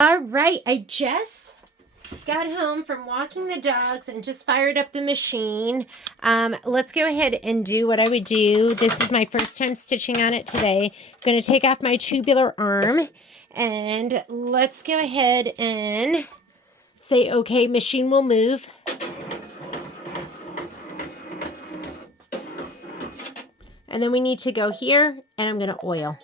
All right, I just got home from walking the dogs and just fired up the machine. Let's go ahead and do what I would do. This is my first time stitching on it today. I'm going to take off my tubular arm and let's go ahead and say, okay, machine will move. And then we need to go here and I'm going to oil.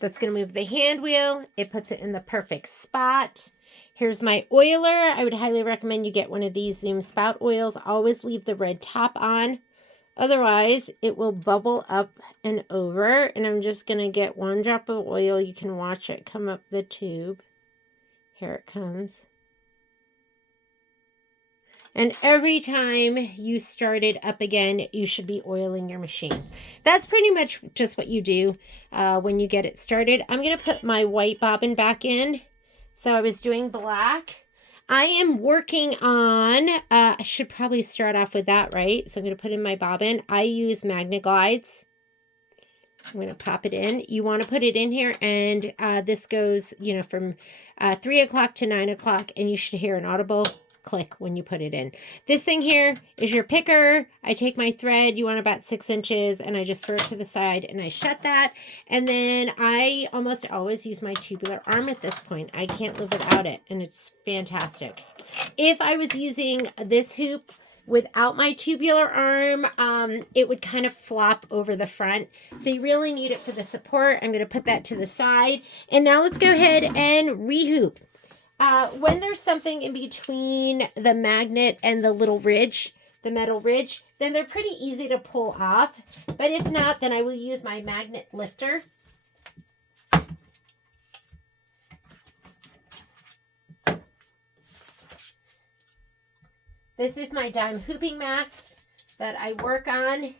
That's going to move the hand wheel. It puts it in the perfect spot. Here's my oiler. I would highly recommend you get one of these Zoom spout oils. Always leave the red top on. Otherwise, it will bubble up and over. And I'm just going to get one drop of oil. You can watch it come up the tube. Here it comes. And every time you start it up again, you should be oiling your machine. That's pretty much just what you do when you get it started. I'm going to put my white bobbin back in. So I was doing black. I am working on, I should probably start off with that, right? So I'm going to put in my bobbin. I use Magnet Glides. I'm going to pop it in. You want to put it in here, and this goes, you know, from 3 o'clock to 9 o'clock, and you should hear an audible click when you put it in. This thing here is your picker. I take my thread, you want about 6 inches, and I just throw it to the side and I shut that. And then I almost always use my tubular arm at this point. I can't live without it, and it's fantastic. If I was using this hoop without my tubular arm, it would kind of flop over the front. So you really need it for the support. I'm going to put that to the side. And now let's go ahead and rehoop. When there's something in between the magnet and the little ridge, the metal ridge, then they're pretty easy to pull off. But if not, then I will use my magnet lifter. This is my dime hooping mat that I work on.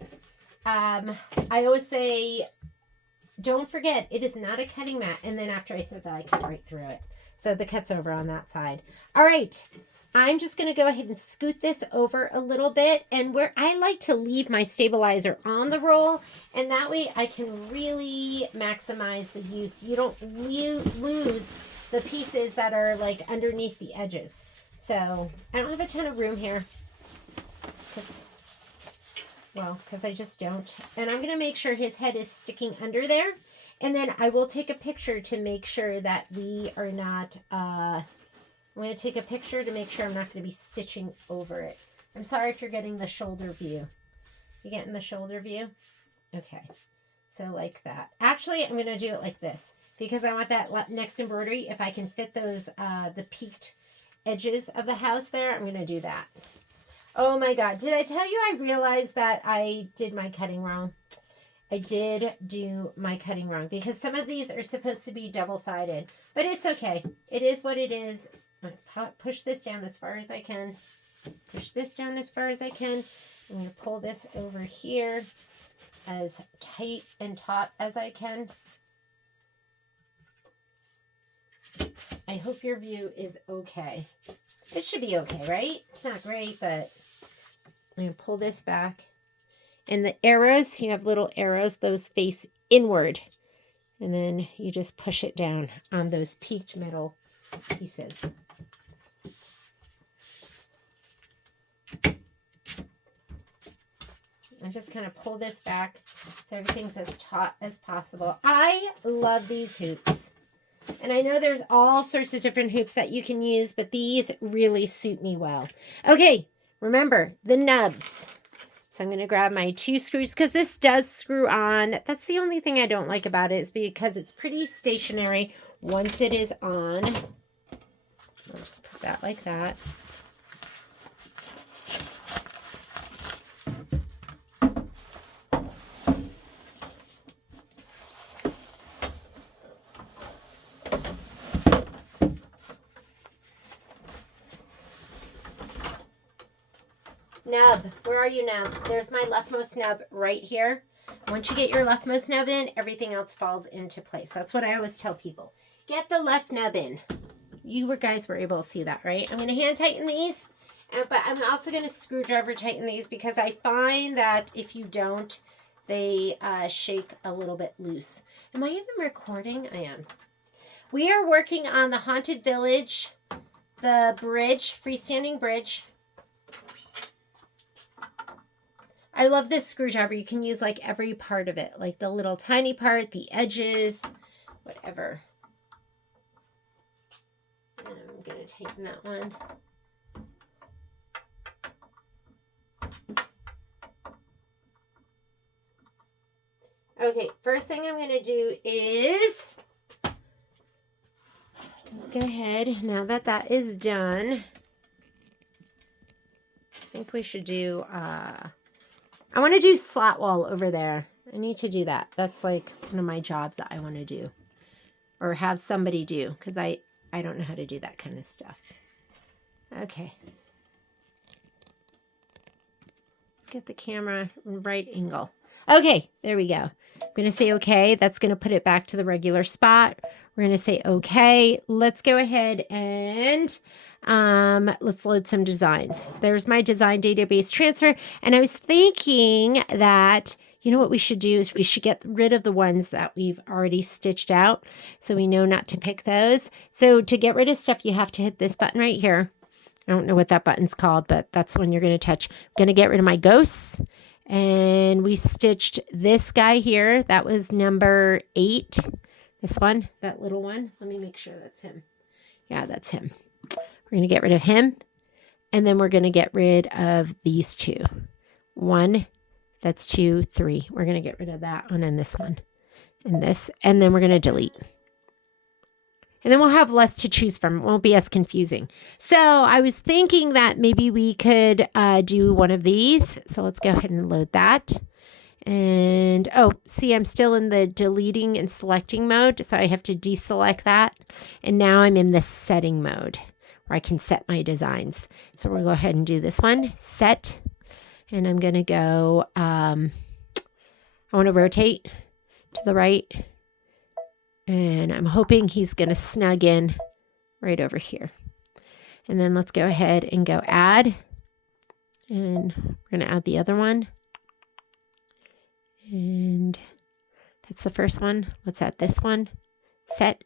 I always say, don't forget, it is not a cutting mat. And then after I said that, I cut right through it. So the cut's over on that side. All right, I'm just going to go ahead and scoot this over a little bit. And where I like to leave my stabilizer on the roll, and that way I can really maximize the use. You don't lose the pieces that are like underneath the edges. So I don't have a ton of room here. Because I just don't. And I'm going to make sure his head is sticking under there. And then I will take a picture to make sure that we are not, I'm going to take a picture to make sure I'm not going to be stitching over it. I'm sorry if you're getting the shoulder view. You getting the shoulder view? Okay. So like that. Actually, I'm going to do it like this because I want that next embroidery. If I can fit those, the peaked edges of the house there, I'm going to do that. Oh my God. Did I tell you I realized that I did my cutting wrong? I did do my cutting wrong because some of these are supposed to be double-sided, but it's okay. It is what it is. I'm going to push this down as far as I can. Push this down as far as I can. I'm going to pull this over here as tight and taut as I can. I hope your view is okay. It should be okay, right? It's not great, but I'm going to pull this back. And the arrows, you have little arrows, those face inward. And then you just push it down on those peaked metal pieces. I'm just going to pull this back so everything's as taut as possible. I love these hoops. And I know there's all sorts of different hoops that you can use, but these really suit me well. Okay, remember the nubs. So I'm going to grab my 2 screws because this does screw on. That's the only thing I don't like about it is because it's pretty stationary once it is on. I'll just put that like that. Nub, where are you now? There's my leftmost nub right here. Once you get your leftmost nub in, everything else falls into place. That's what I always tell people. Get the left nub in. You guys were able to see that, right? I'm going to hand tighten these, but I'm also going to screwdriver tighten these because I find that if you don't, they shake a little bit loose. Am I even recording? I am. We are working on the Haunted Village, the bridge, freestanding bridge. I love this screwdriver. You can use like every part of it, like the little tiny part, the edges, whatever. And I'm going to tighten that one. Okay, first thing I'm going to do is, let's go ahead, now that that is done, I think we should do, I want to do slat wall over there. I need to do that. That's like one of my jobs that I want to do, or have somebody do, because I don't know how to do that kind of stuff. Okay. Let's get the camera right angle. Okay, there we go. I'm going to say okay. That's going to put it back to the regular spot. We're going to say okay. Let's go ahead and let's load some designs. There's my design database transfer. And I was thinking that, you know what we should do is we should get rid of the ones that we've already stitched out, so we know not to pick those. So to get rid of stuff, you have to hit this button right here. I don't know what that button's called, but that's when you're going to touch. I'm going to get rid of my ghosts. And we stitched this guy here. That was number 8. This one, that little one. Let me make sure that's him. Yeah, that's him. We're going to get rid of him. And then we're going to get rid of these 2. 1, that's 2, 3. We're going to get rid of that one and this one. And this. And then we're going to delete. And then we'll have less to choose from. It won't be as confusing. So I was thinking that maybe we could do one of these. So let's go ahead and load that. And, oh, see, I'm still in the deleting and selecting mode. So I have to deselect that. And now I'm in the setting mode where I can set my designs. So we'll go ahead and do this one. Set. And I'm going to go, I want to rotate to the right. And I'm hoping he's going to snug in right over here. And then let's go ahead and go add. And we're going to add the other one. And that's the first one. Let's add this one. Set.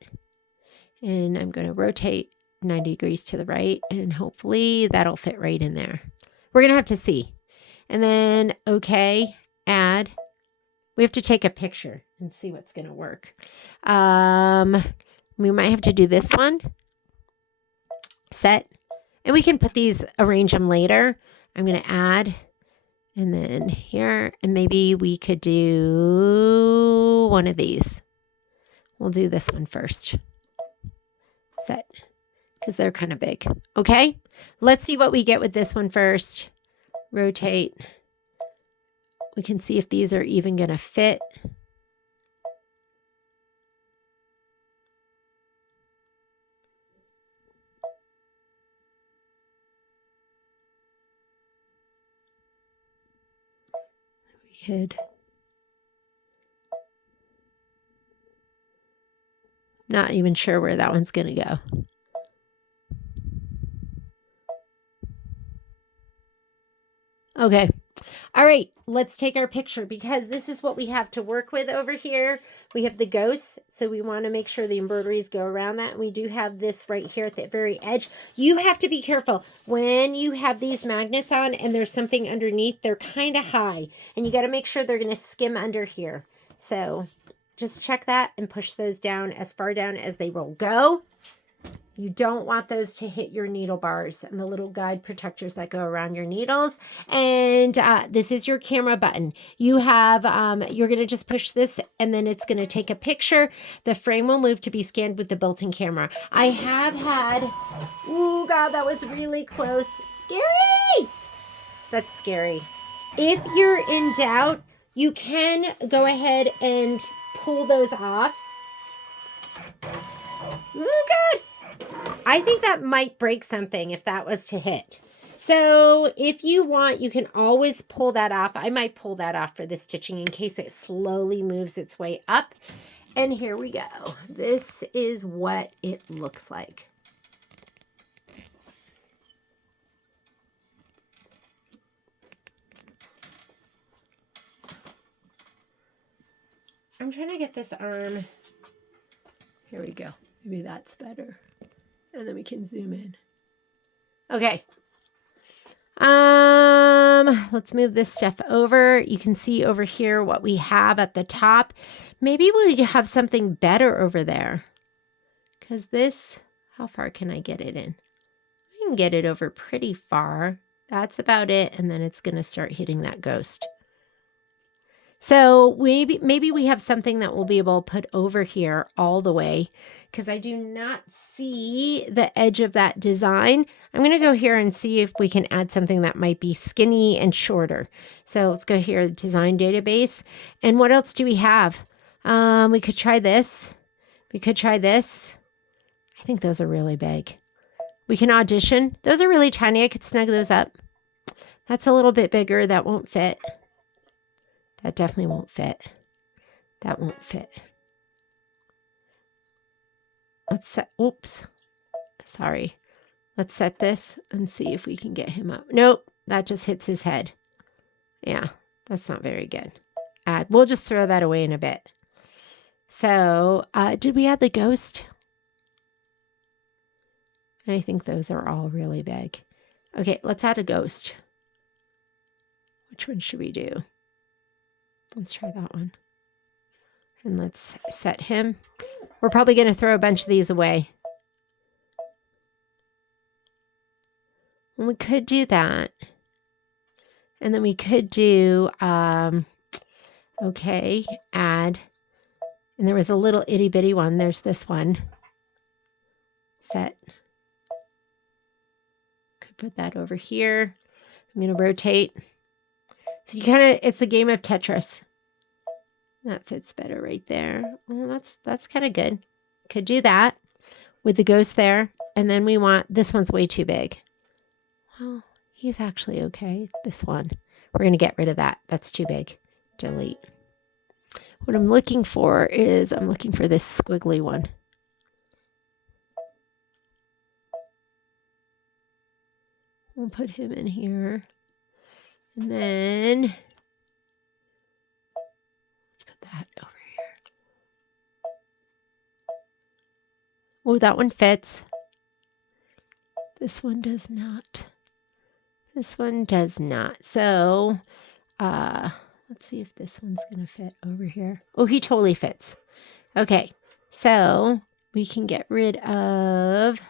And I'm going to rotate 90 degrees to the right. And hopefully that'll fit right in there. We're going to have to see. And then, okay, add. We have to take a picture and see what's going to work. We might have to do this one. Set. And we can put these, arrange them later. I'm going to add. And then here. And maybe we could do one of these. We'll do this one first. Set. Because they're kind of big. Okay. Let's see what we get with this one first. Rotate. We can see if these are even going to fit. We could. Not even sure where that one's going to go. Okay. All right, let's take our picture because this is what we have to work with over here. We have the ghosts, so we want to make sure the embroideries go around that. And we do have this right here at the very edge. You have to be careful when you have these magnets on and there's something underneath. They're kind of high, and you got to make sure they're going to skim under here. So just check that and push those down as far down as they will go. You don't want those to hit your needle bars and the little guide protectors that go around your needles. And this is your camera button. You have, you're going to just push this and then it's going to take a picture. The frame will move to be scanned with the built-in camera. I have had, oh God, that was really close. Scary. That's scary. If you're in doubt, you can go ahead and pull those off. Oh God. I think that might break something if that was to hit. So if you want, you can always pull that off. I might pull that off for the stitching in case it slowly moves its way up. And here we go. This is what it looks like. I'm trying to get this arm. Here we go. Maybe that's better. And then we can zoom in. Okay. Let's move this stuff over. You can see over here what we have at the top. Maybe we'll have something better over there. Because this, how far can I get it in? I can get it over pretty far. That's about it. And then it's going to start hitting that ghost. So maybe we have something that we'll be able to put over here all the way, because I do not see the edge of that design. I'm going to go here and see if we can add something that might be skinny and shorter. So let's go here, design database. And what else do we have? We could try this. We could try this. I think those are really big. We can audition. Those are really tiny. I could snug those up. That's a little bit bigger. That won't fit. That definitely won't fit. That won't fit. Let's set, oops, sorry. Let's set this and see if we can get him up. Nope, that just hits his head. Yeah, that's not very good. We'll just throw that away in a bit. So, did we add the ghost? And I think those are all really big. Okay, let's add a ghost. Which one should we do? Let's try that one. And let's set him. We're probably going to throw a bunch of these away. And we could do that. And then we could do, okay, add. And there was a little itty bitty one. There's this one. Set. Could put that over here. I'm going to rotate. So you kind of, it's a game of Tetris. That fits better right there. Well, that's kind of good. Could do that with the ghost there. And then we want, this one's way too big. Well, he's actually okay. This one. We're going to get rid of that. That's too big. Delete. What I'm looking for is, I'm looking for this squiggly one. We'll put him in here. And then let's put that over here. Oh, that one fits. This one does not. This one does not. So, let's see if this one's going to fit over here. Oh, he totally fits. Okay. So, we can get rid of,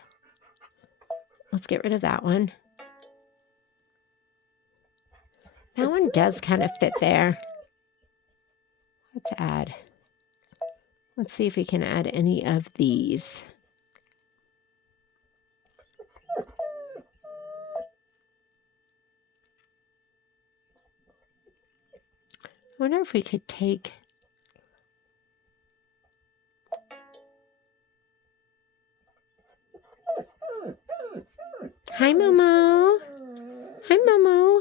let's get rid of that one. That one does kind of fit there. Let's add. Let's see if we can add any of these. I wonder if we could take, hi Momo. Hi Momo.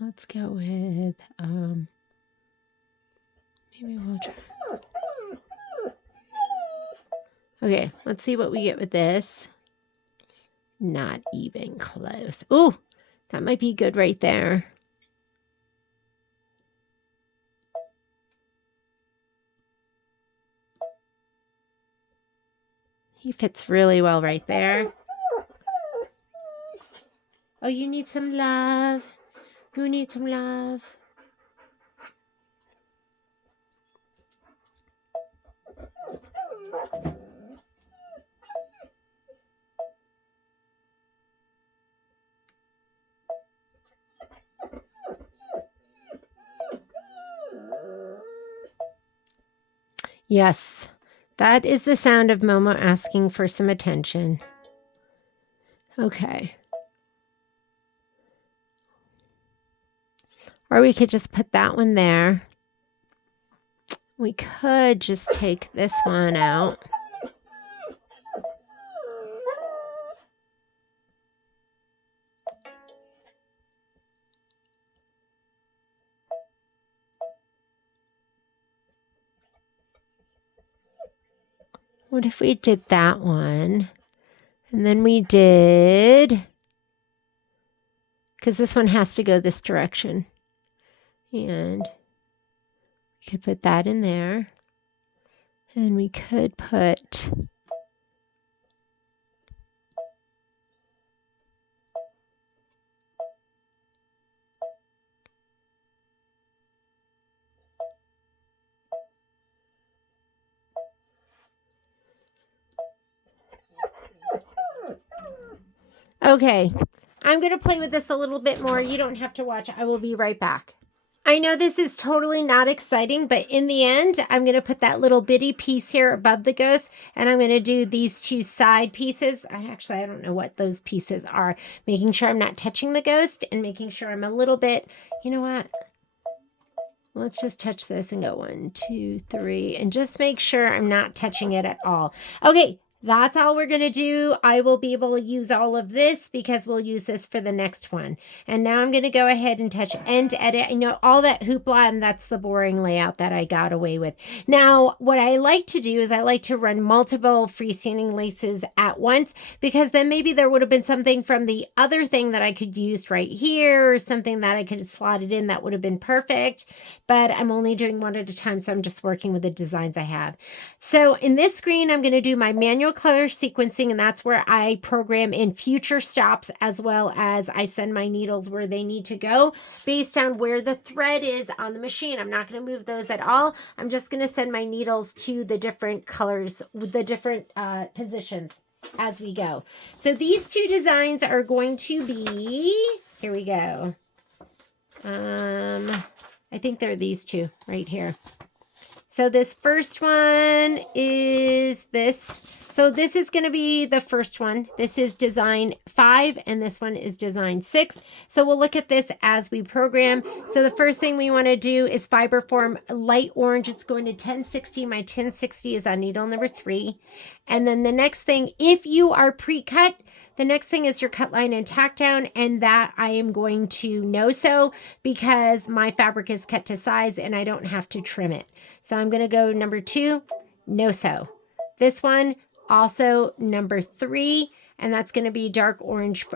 Let's go with, maybe we'll try. Okay, let's see what we get with this. Not even close. Oh, that might be good right there. He fits really well right there. Oh, you need some love. You need some love. Yes, that is the sound of Momo asking for some attention. Okay. Or we could just put that one there. We could just take this one out. What if we did that one? And then we did, because this one has to go this direction. And we could put that in there. And we could put okay, I'm going to play with this a little bit more. You don't have to watch. I will be right back. I know this is totally not exciting, but in the end, I'm going to put that little bitty piece here above the ghost, and I'm going to do these two side pieces. I don't know what those pieces are. Making sure I'm not touching the ghost and making sure I'm a little bit, you know what? Let's just touch this and go 1, 2, 3, and just make sure I'm not touching it at all. Okay, that's all we're going to do. I will be able to use all of this because we'll use this for the next one. And now I'm going to go ahead and touch end edit. I know all that hoopla, and that's the boring layout that I got away with. Now, what I like to do is I like to run multiple freestanding laces at once, because then maybe there would have been something from the other thing that I could use right here, or something that I could have slotted in that would have been perfect. But I'm only doing one at a time, so I'm just working with the designs I have. So in this screen, I'm going to do my manual color sequencing, and that's where I program in future stops, as well as I send my needles where they need to go based on where the thread is on the machine. I'm not going to move those at all. I'm just going to send my needles to the different colors with the different positions as we go. So these two designs are going to be, here we go. I think they're these two right here. So this first one is this. So this is going to be the first one. This is design 5, and this one is design 6. So we'll look at this as we program. So the first thing we want to do is fiber form light orange. It's going to 1060. My 1060 is on needle number 3. And then the next thing, if you are pre-cut, the next thing is your cut line and tack down, and that I am going to no-sew because my fabric is cut to size and I don't have to trim it. So I'm going to go number 2, no-sew. This one, also number 3, and that's going to be dark orange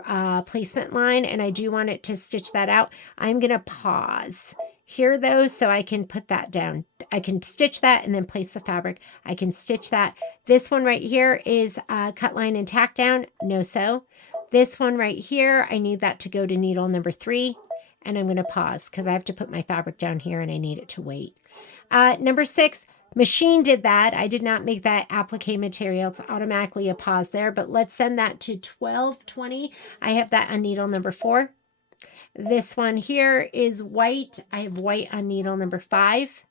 placement line, and I do want it to stitch that out. I'm going to pause here though, so I can put that down. I can stitch that and then place the fabric. I can stitch that. This one right here is cut line and tack down, no sew. This one right here, I need that to go to needle number 3, and I'm going to pause because I have to put my fabric down here and I need it to wait. Number 6, machine did that. I did not make that applique material. It's automatically a pause there, but let's send that to 1220. I have that on needle number 4. This one here is white. I have white on needle number 5.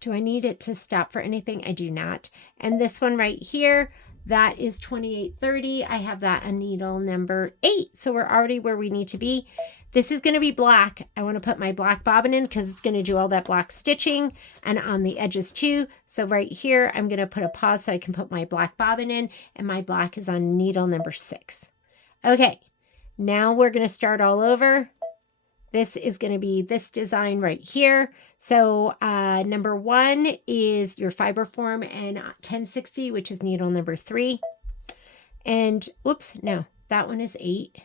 Do I need it to stop for anything? I do not. And this one right here, that is 2830. I have that on needle number 8. So we're already where we need to be. This is going to be black. I want to put my black bobbin in because it's going to do all that black stitching and on the edges too. So right here, I'm going to put a pause so I can put my black bobbin in, and my black is on needle number 6. Okay, now we're going to start all over. This is going to be this design right here. So number 1 is your fiber form and 1060, which is needle number 3. And whoops, no, that one is 8.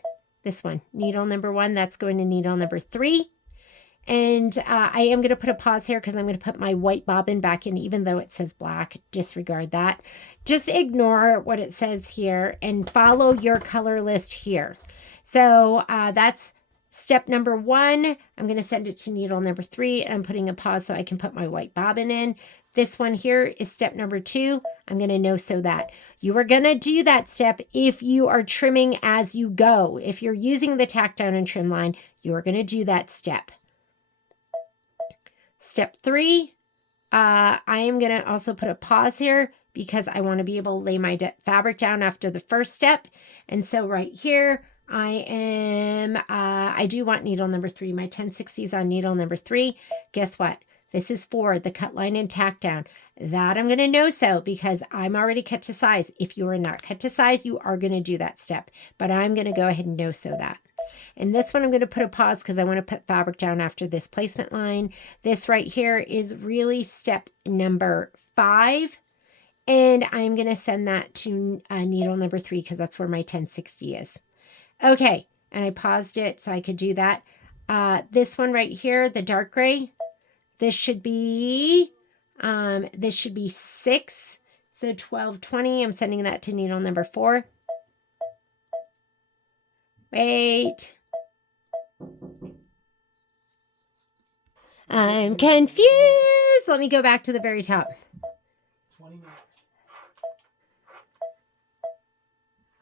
This one, needle number 1, that's going to needle number 3. And I am going to put a pause here because I'm going to put my white bobbin back in, even though it says black. Disregard that. Just ignore what it says here and follow your color list here. So that's step number 1. I'm going to send it to needle number 3, and I'm putting a pause so I can put my white bobbin in. This one here is step number 2. I'm going to no-sew that. You are going to do that step if you are trimming as you go. If you're using the tack down and trim line, you are going to do that step. Step 3, I am going to also put a pause here because I want to be able to lay my fabric down after the first step. And so right here, I do want needle number 3. My 1060 is on needle number 3. Guess what? This is for the cut line and tack down. That I'm going to no-sew because I'm already cut to size. If you are not cut to size, you are going to do that step. But I'm going to go ahead and no-sew that. And this one I'm going to put a pause because I want to put fabric down after this placement line. This right here is really step number 5. And I'm going to send that to needle number 3 because that's where my 1060 is. Okay, and I paused it so I could do that. This one right here, the dark gray, this should be 6. So 1220, I'm sending that to needle number 4. Wait. I'm confused. Let me go back to the very top. 20 minutes.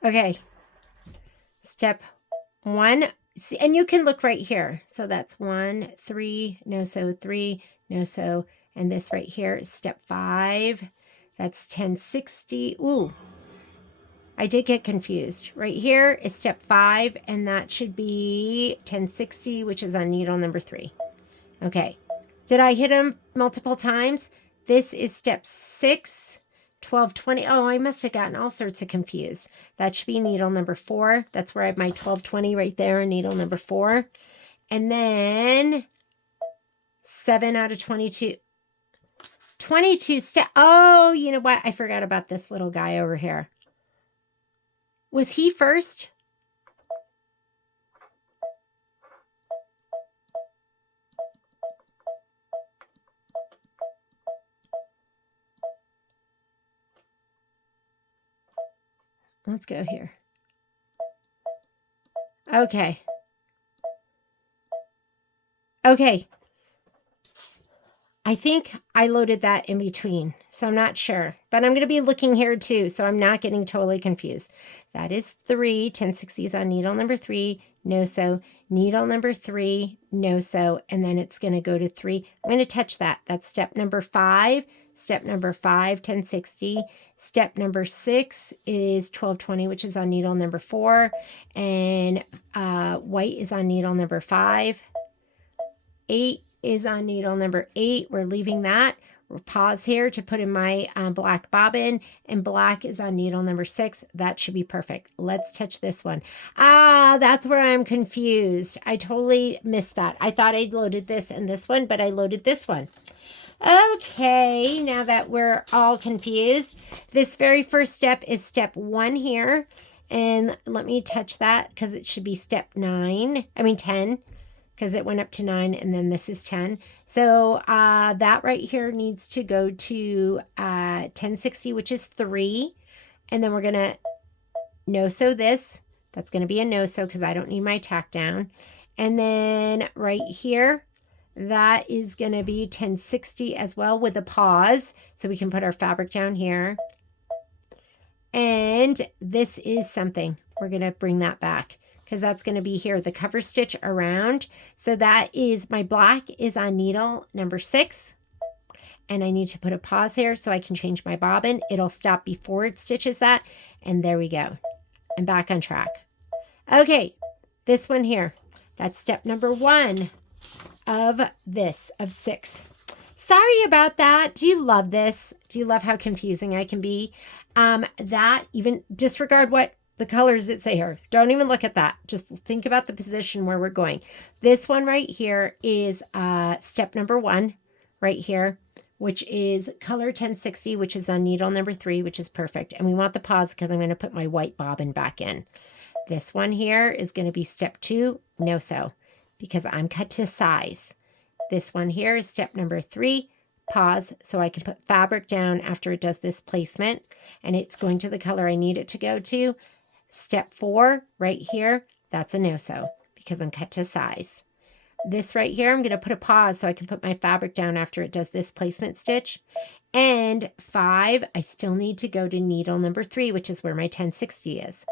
Okay. Step 1. And you can look right here. So that's 1, 3, no so, 3, no so. And this right here is step 5. That's 1060. Ooh. I did get confused. Right here is step 5, and that should be 1060, which is on needle number 3. Okay. Did I hit them multiple times? This is step 6, 1220. Oh, I must have gotten all sorts of confused. That should be needle number 4. That's where I have my 1220 right there, needle number 4. And then 7 out of 22. 22 step. Oh, you know what? I forgot about this little guy over here. Was he first? Let's go here. Okay. Okay. I think I loaded that in between, so I'm not sure. But I'm going to be looking here too, so I'm not getting totally confused. That is 3. 1060 is on needle number 3. No so. Needle number 3. No so. And then it's going to go to 3. I'm going to touch that. That's step number 5. Step number 5, 1060. Step number 6 is 1220, which is on needle number 4. And white is on needle number 5. 8 is on needle number 8. We're leaving that. We'll pause here to put in my black bobbin, and black is on needle number 6. That should be perfect. Let's touch this one. That's where I'm confused. I totally missed that. I thought I'd loaded this and this one, but I loaded this one. Okay, now that we're all confused, this very first step is step 1 here. And let me touch that because it should be step 10. Because it went up to 9, and then this is 10. So that right here needs to go to 1060, which is 3. And then we're going to no-sew this. That's going to be a no-sew because I don't need my tack down. And then right here, that is going to be 1060 as well with a pause. So we can put our fabric down here. And this is something. We're going to bring that back, because that's going to be here, the cover stitch around. So that is, my black is on needle number 6. And I need to put a pause here so I can change my bobbin. It'll stop before it stitches that. And there we go. I'm back on track. Okay, this one here. That's step number 1 of 6. Sorry about that. Do you love this? Do you love how confusing I can be? That, even disregard what the colors that say here. Don't even look at that. Just think about the position where we're going. This one right here is step number 1 right here, which is color 1060, which is on needle number 3, which is perfect. And we want the pause because I'm going to put my white bobbin back in. This one here is going to be step 2, no sew, because I'm cut to size. This one here is step number 3, pause, so I can put fabric down after it does this placement, and it's going to the color I need it to go to. Step 4 right here, that's a no-sew because I'm cut to size. This right here, I'm going to put a pause so I can put my fabric down after it does this placement stitch. And 5, I still need to go to needle number 3, which is where my 1060 is.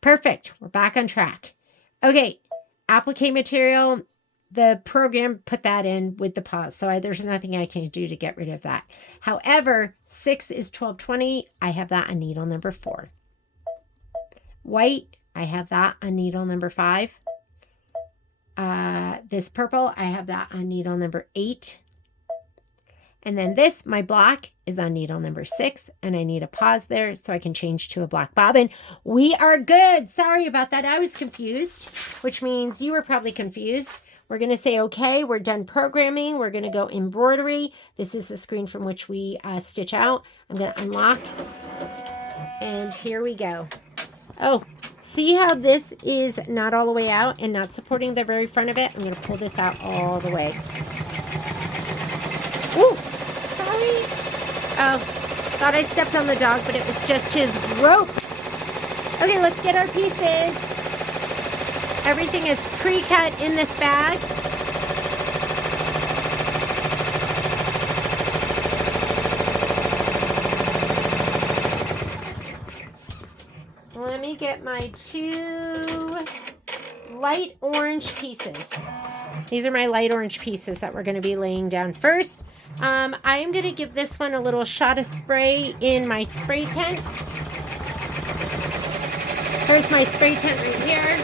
Perfect. We're back on track. Okay, applique material, the program put that in with the pause, so there's nothing I can do to get rid of that. However, 6 is 1220. I have that on needle number 4. White, I have that on needle number 5. This purple, I have that on needle number 8. And then this, my black, is on needle number 6. And I need a pause there so I can change to a black bobbin. We are good. Sorry about that. I was confused, which means you were probably confused. We're going to say, okay, we're done programming. We're going to go embroidery. This is the screen from which we stitch out. I'm going to unlock. And here we go. Oh, see how this is not all the way out and not supporting the very front of it? I'm going to pull this out all the way. Ooh, sorry. Oh, thought I stepped on the dog, but it was just his rope. Okay, let's get our pieces. Everything is pre-cut in this bag. Let me get my 2 light orange pieces. These are my light orange pieces that we're going to be laying down first. I am going to give this one a little shot of spray in my spray tent. Here's my spray tent right here.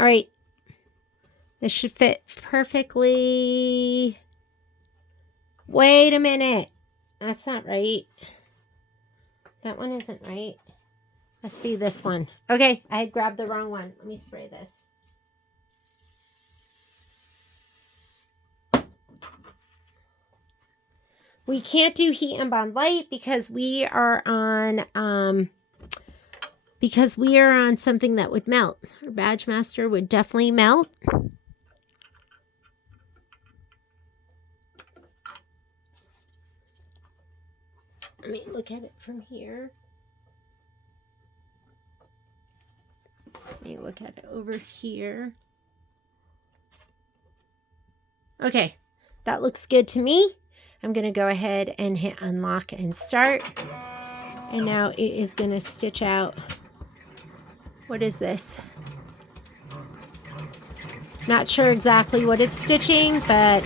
All right, this should fit perfectly. Wait a minute. That's not right. That one isn't right. Must be this one. Okay, I had grabbed the wrong one. Let me spray this. We can't do heat and bond light because we are on something that would melt. Our Badge Master would definitely melt. Let me look at it from here. Let me look at it over here. Okay, that looks good to me. I'm going to go ahead and hit unlock and start. And now it is going to stitch out. What is this? Not sure exactly what it's stitching, but...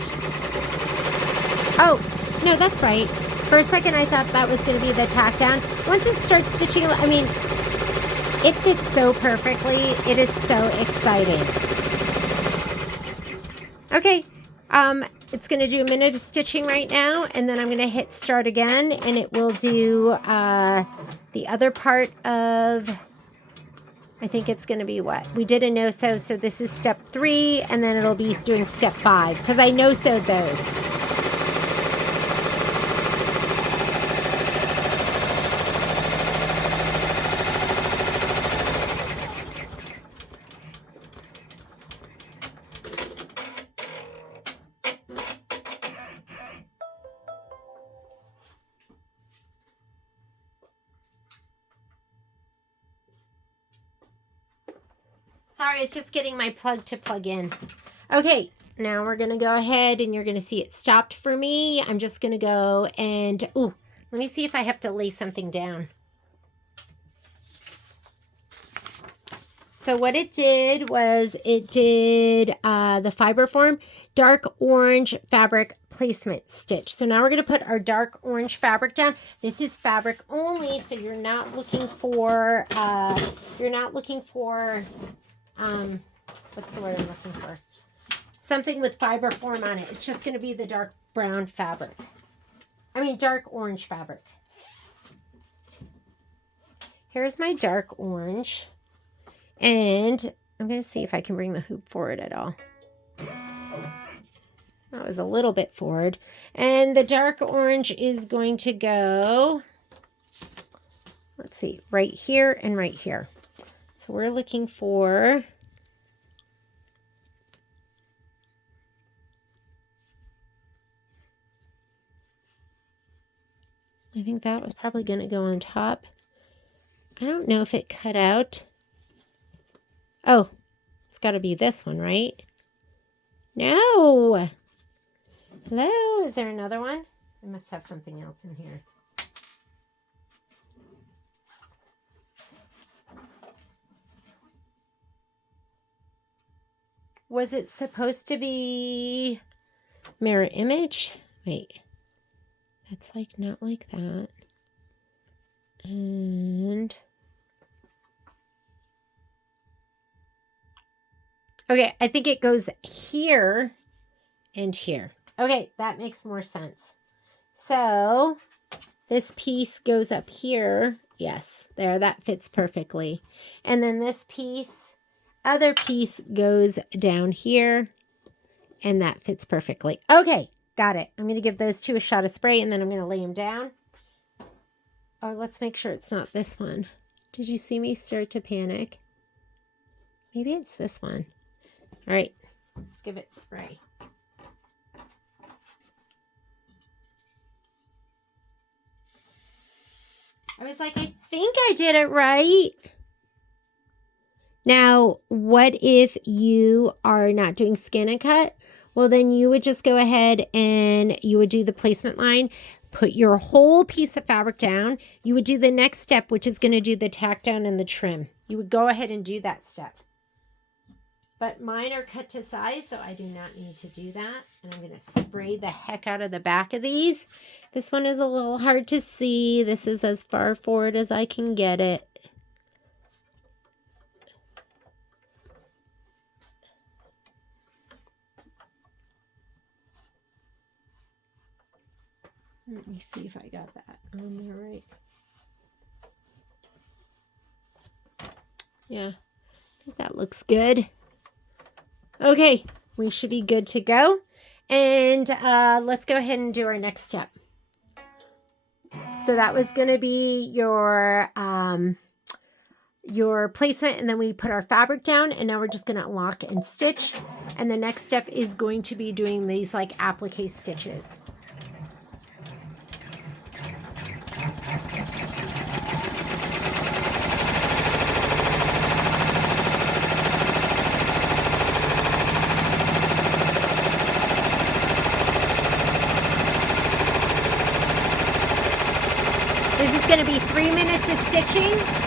Oh, no, that's right. For a second, I thought that was going to be the tack down. Once it starts stitching, I mean, it fits so perfectly. It is so exciting. Okay. It's going to do a minute of stitching right now, and then I'm going to hit start again, and it will do the other part of, I think it's going to be what? We did a no-sew, so this is step 3, and then it'll be doing step 5, because I no-sewed those. Sorry, it's just getting my plug to plug in. Okay, now we're going to go ahead and you're going to see it stopped for me. I'm just going to go and, ooh, let me see if I have to lay something down. So what it did was it did the fiber form dark orange fabric placement stitch. So now we're going to put our dark orange fabric down. This is fabric only, so you're not looking for what's the word I'm looking for? Something with fiber form on it. It's just going to be the dark brown fabric. I mean, dark orange fabric. Here's my dark orange. And I'm going to see if I can bring the hoop forward at all. That was a little bit forward. And the dark orange is going to go, let's see, right here and right here. So we're looking for, I think that was probably going to go on top. I don't know if it cut out. Oh, it's got to be this one, right? No. Hello, is there another one? I must have something else in here. Was it supposed to be mirror image. Wait, that's like not like that. And okay, I think it goes here and here. Okay, that makes more sense. So this piece goes up here. Yes, there, that fits perfectly. And then this piece, other piece goes down here, and that fits perfectly. Okay, got it. I'm going to give those two a shot of spray, and then I'm going to lay them down. Oh, let's make sure it's not this one. Did you see me start to panic? Maybe it's this one. All right, let's give it spray. I was like, I think I did it right. Now, what if you are not doing scan and cut? Well, then you would just go ahead and you would do the placement line, put your whole piece of fabric down. You would do the next step, which is going to do the tack down and the trim. You would go ahead and do that step. But mine are cut to size, so I do not need to do that. And I'm going to spray the heck out of the back of these. This one is a little hard to see. This is as far forward as I can get it. Let me see if I got that on there right. Yeah, I think that looks good. Okay, we should be good to go. And let's go ahead and do our next step. So that was going to be your placement, and then we put our fabric down, and now we're just going to lock and stitch. And the next step is going to be doing these like applique stitches. This is going to be 3 minutes of stitching.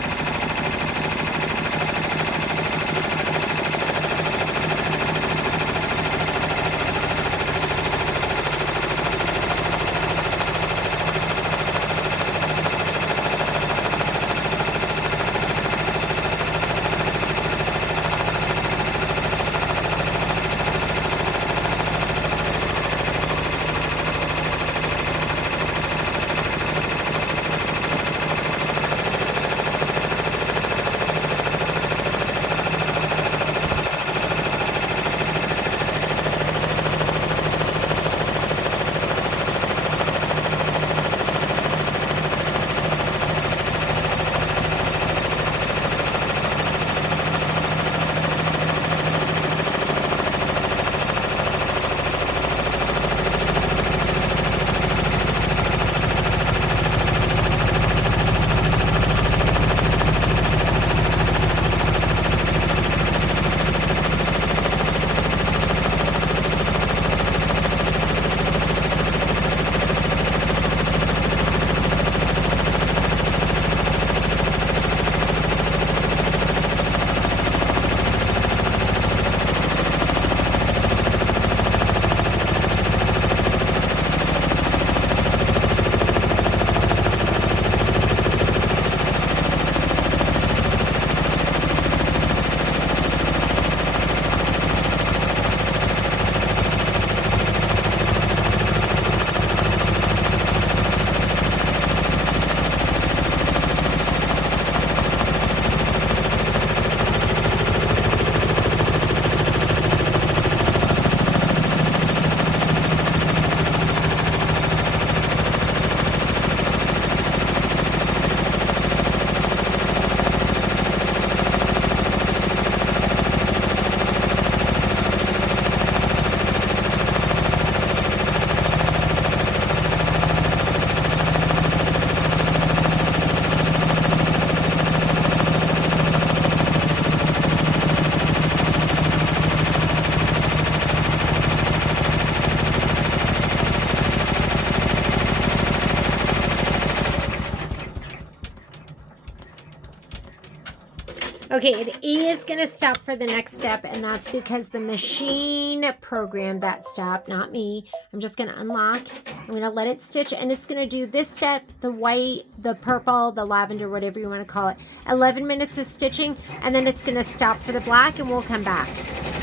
Okay, it is going to stop for the next step, and that's because the machine programmed that stop, not me. I'm just going to unlock. I'm going to let it stitch, and it's going to do this step, the white, the purple, the lavender, whatever you want to call it. 11 minutes of stitching, and then it's going to stop for the black, and we'll come back.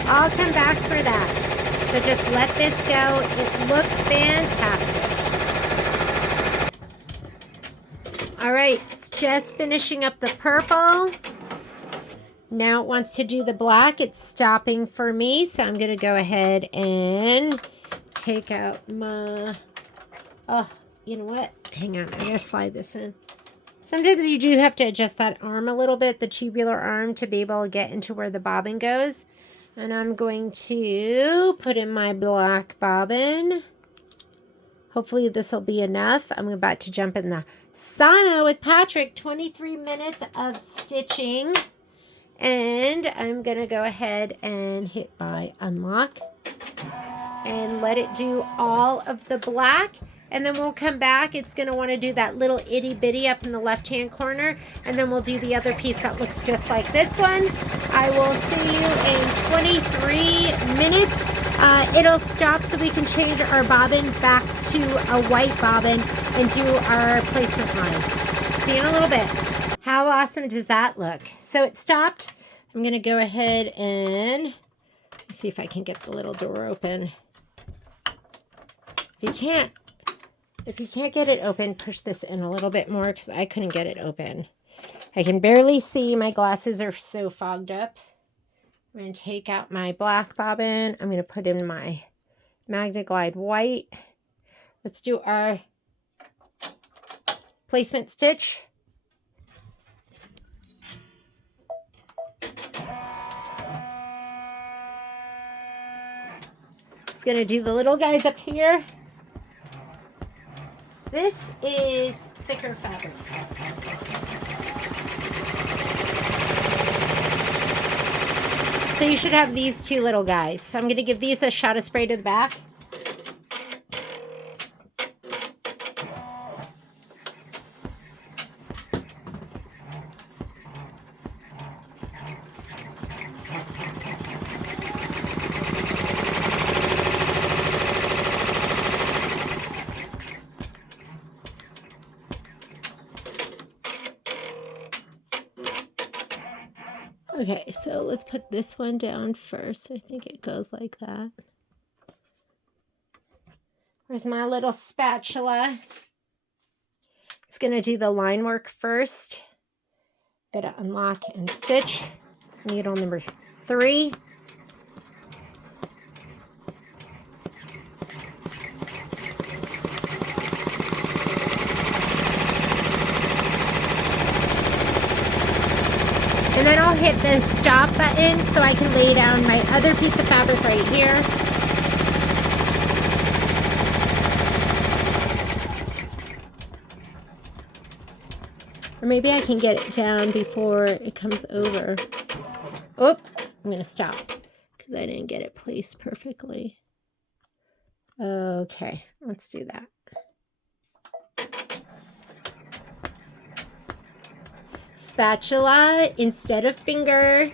I'll come back for that. So just let this go. It looks fantastic. All right, it's just finishing up the purple. Now it wants to do the black. It's stopping for me. So I'm going to go ahead and take out my... Oh, you know what? Hang on. I'm going to slide this in. Sometimes you do have to adjust that arm a little bit, the tubular arm, to be able to get into where the bobbin goes. And I'm going to put in my black bobbin. Hopefully this will be enough. I'm about to jump in the sauna with Patrick. 23 minutes of stitching. And I'm going to go ahead and hit my unlock and let it do all of the black. And then we'll come back. It's going to want to do that little itty bitty up in the left-hand corner. And then we'll do the other piece that looks just like this one. I will see you in 23 minutes. It'll stop so we can change our bobbin back to a white bobbin and do our placement line. See you in a little bit. How awesome does that look? So it stopped. I'm going to go ahead and see if I can get the little door open. If you can't get it open, push this in a little bit more because I couldn't get it open. I can barely see. My glasses are so fogged up. I'm going to take out my black bobbin. I'm going to put in my Magna Glide white. Let's do our placement stitch. It's going to do the little guys up here. This is thicker fabric. So you should have these two little guys. So I'm going to give these a shot of spray to the back. Okay, so let's put this one down first. I think it goes like that. Where's my little spatula? It's going to do the line work first. Got to unlock and stitch. It's needle number 3. And then I'll hit the stop button so I can lay down my other piece of fabric right here. Or maybe I can get it down before it comes over. Oh, I'm going to stop because I didn't get it placed perfectly. Okay, let's do that. Spatula instead of finger.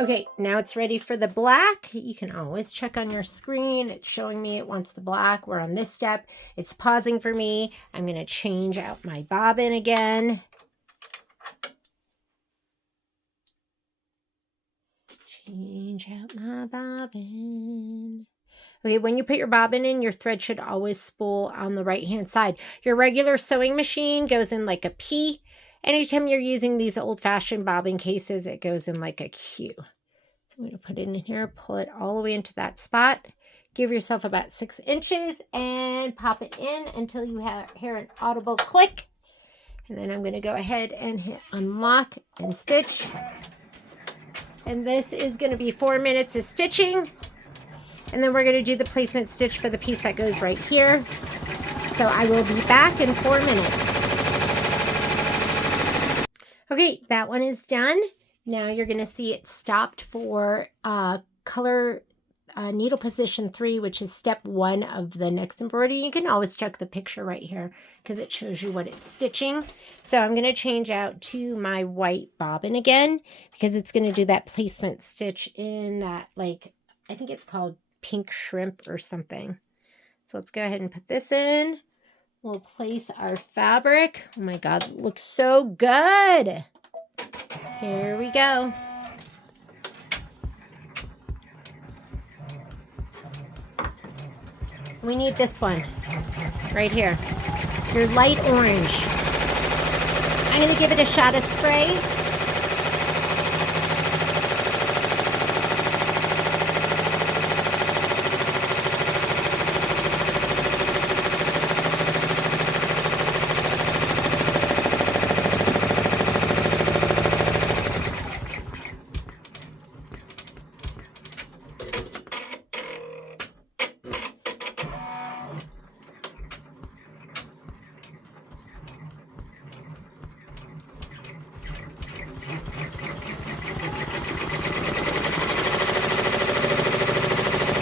Okay, now it's ready for the black. You can always check on your screen. It's showing me it wants the black. We're on this step. It's pausing for me. I'm going to change out my bobbin again. Change out my bobbin. Okay, when you put your bobbin in, your thread should always spool on the right-hand side. Your regular sewing machine goes in like a P. Anytime you're using these old-fashioned bobbin cases, it goes in like a Q. So I'm going to put it in here, pull it all the way into that spot. Give yourself about 6 inches and pop it in until you hear an audible click. And then I'm going to go ahead and hit unlock and stitch. And this is going to be 4 minutes of stitching. And then we're going to do the placement stitch for the piece that goes right here. So I will be back in 4 minutes. Okay, that one is done. Now you're going to see it stopped for color needle position 3, which is step 1 of the next embroidery. You can always check the picture right here because it shows you what it's stitching. So I'm going to change out to my white bobbin again because it's going to do that placement stitch in that, like, I think it's called pink shrimp or something. So let's go ahead and put this in. We'll place our fabric. Oh my God, it looks so good. Here we go. We need this one right here. Your light orange. I'm going to give it a shot of spray.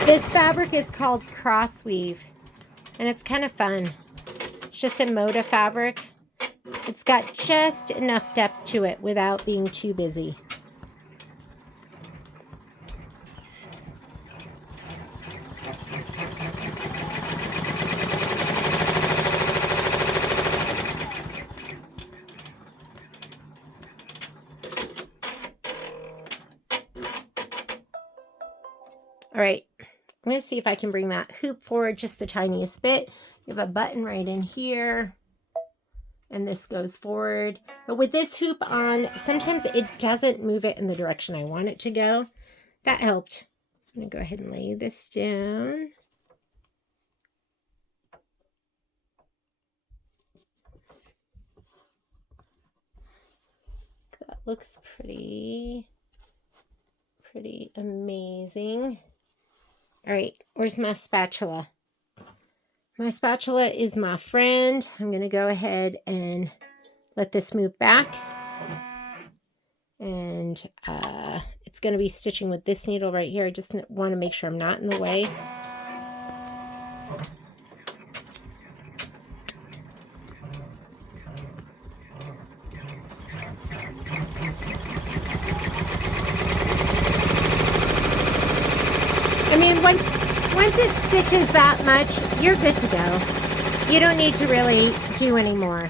This fabric is called crossweave, and it's kind of fun. It's just a Moda fabric. It's got just enough depth to it without being too busy. All right, I'm going to see if I can bring that hoop forward just the tiniest bit. You have a button right in here, and this goes forward. But with this hoop on, sometimes it doesn't move it in the direction I want it to go. That helped. I'm going to go ahead and lay this down. That looks pretty amazing. All right, where's my spatula? My spatula is my friend. I'm going to go ahead and let this move back. And it's going to be stitching with this needle right here. I just want to make sure I'm not in the way. I mean, once it stitches that much, you're good to go. You don't need to really do any more.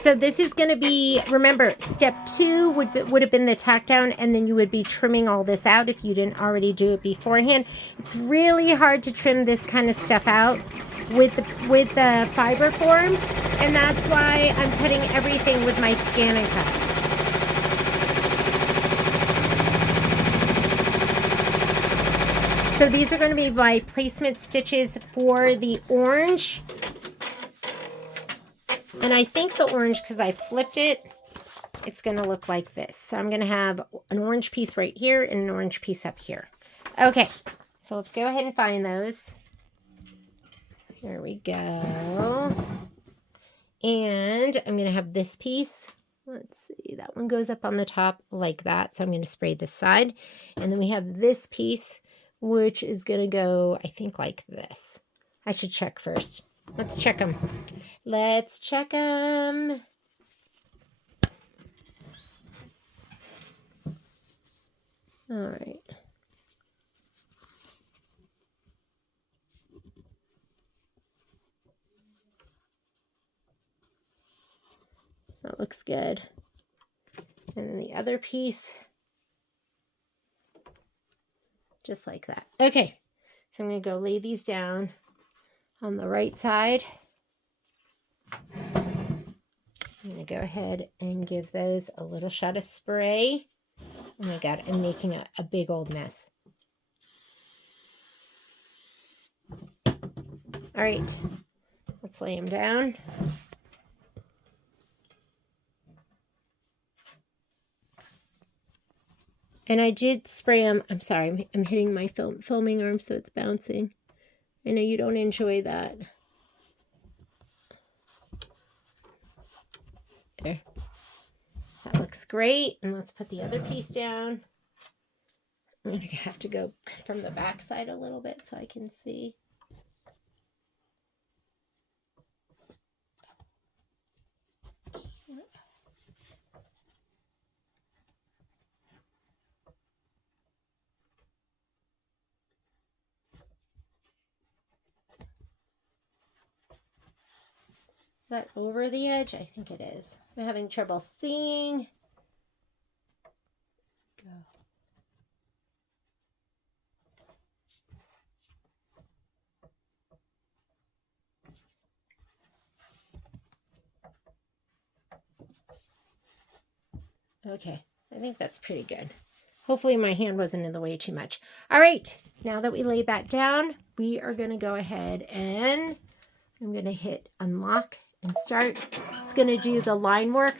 So this is going to be, remember, step 2 would have been the tack down, and then you would be trimming all this out if you didn't already do it beforehand. It's really hard to trim this kind of stuff out with the fiber form, and that's why I'm cutting everything with my Scan and Cut. So these are going to be my placement stitches for the orange. And I think the orange, because I flipped it, it's going to look like this. So I'm going to have an orange piece right here and an orange piece up here. Okay, so let's go ahead and find those. Here we go. And I'm going to have this piece. Let's see, that one goes up on the top like that. So I'm going to spray this side. And then we have this piece, which is going to go, I think, like this. I should check first. Let's check them. Let's check them. All right. That looks good. And then the other piece, just like that. Okay, so I'm going to go lay these down on the right side. I'm going to go ahead and give those a little shot of spray. Oh my God, I'm making a big old mess. All right, let's lay them down. And I did spray them. I'm sorry, I'm hitting my filming arm so it's bouncing. I know you don't enjoy that. There. That looks great. And let's put the other piece down. I'm going to have to go from the back side a little bit so I can see. That over the edge? I think it is. I'm having trouble seeing. Go. Okay, I think that's pretty good. Hopefully my hand wasn't in the way too much. All right, now that we laid that down, we are going to go ahead and I'm going to hit unlock and start. It's going to do the line work.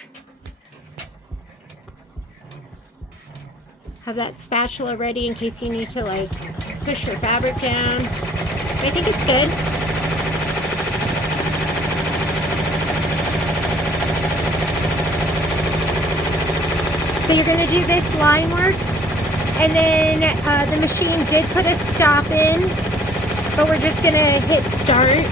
Have that spatula ready in case you need to like push your fabric down. I think it's good. So you're going to do this line work, and then the machine did put a stop in, but we're just going to hit start.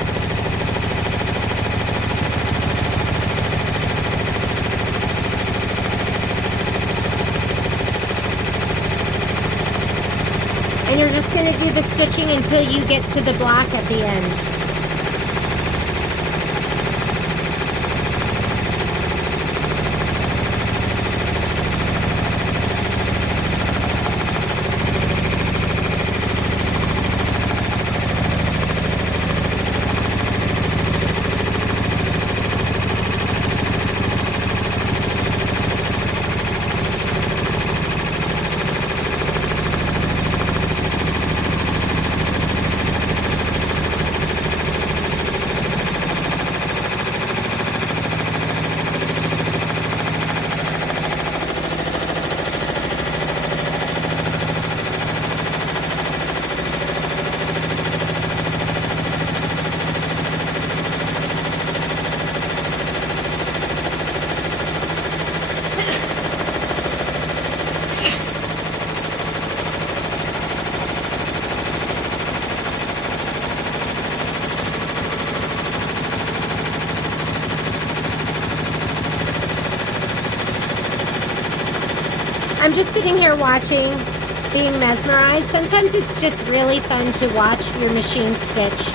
And you're just going to do the stitching until you get to the block at the end. I'm just sitting here watching, being mesmerized. Sometimes it's just really fun to watch your machine stitch.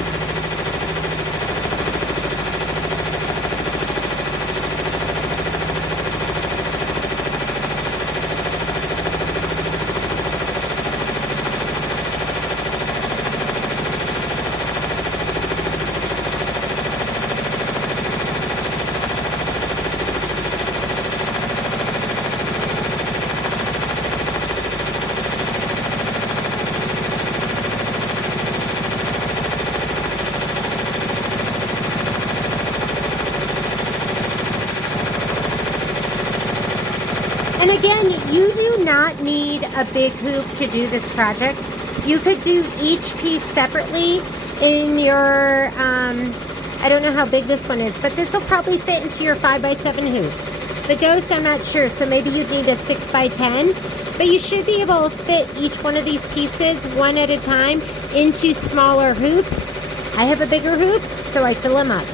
And again, you do not need a big hoop to do this project. You could do each piece separately in your, I don't know how big this one is, but this will probably fit into your 5x7 hoop. The ghost, I'm not sure, so maybe you'd need a 6x10, but you should be able to fit each one of these pieces one at a time into smaller hoops. I have a bigger hoop, so I fill them up.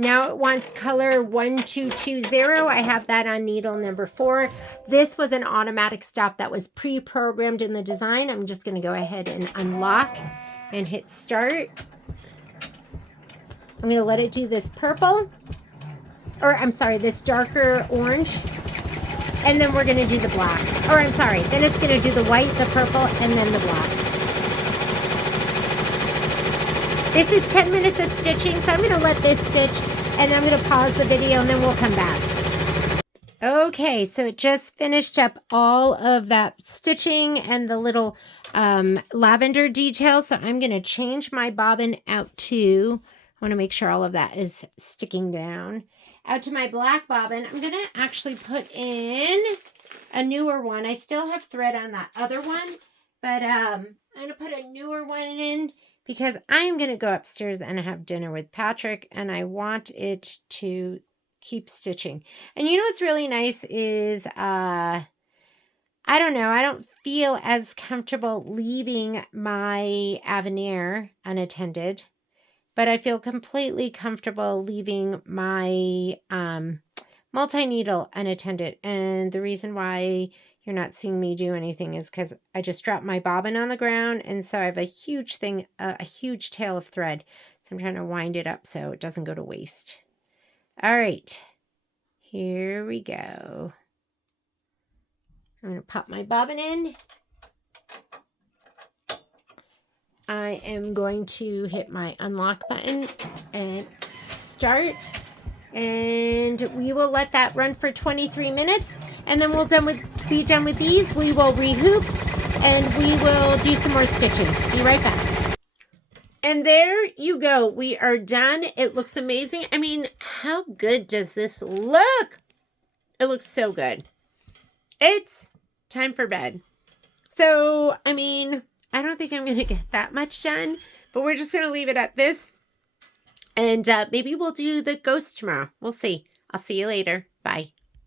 Now it wants color 1220. I have that on needle number 4. This was an automatic stop that was pre-programmed in the design. I'm just going to go ahead and unlock and hit start. I'm going to let it do this purple, or I'm sorry, this darker orange. And then we're going to do the black. Or I'm sorry, then it's going to do the white, the purple, and then the black. This is 10 minutes of stitching, so I'm going to let this stitch and I'm going to pause the video and then we'll come back. Okay, so it just finished up all of that stitching and the little lavender detail. So I'm going to change my bobbin out to, I want to make sure all of that is sticking down. Out to my black bobbin, I'm going to actually put in a newer one. I still have thread on that other one, but I'm going to put a newer one in because I'm going to go upstairs and have dinner with Patrick, and I want it to keep stitching. And you know what's really nice is I don't know, I don't feel as comfortable leaving my Avenir unattended, but I feel completely comfortable leaving my multi-needle unattended. And the reason why you're not seeing me do anything is because I just dropped my bobbin on the ground, and so I have a huge thing, a huge tail of thread. So I'm trying to wind it up so it doesn't go to waste. All right, here we go. I'm going to pop my bobbin in. I am going to hit my unlock button and start. And we will let that run for 23 minutes. And then we'll be done with these. We will rehoop and we will do some more stitching. Be right back. And there you go. We are done. It looks amazing. I mean, how good does this look? It looks so good. It's time for bed. So, I mean, I don't think I'm going to get that much done, but we're just going to leave it at this. And maybe we'll do the ghost tomorrow. We'll see. I'll see you later. Bye.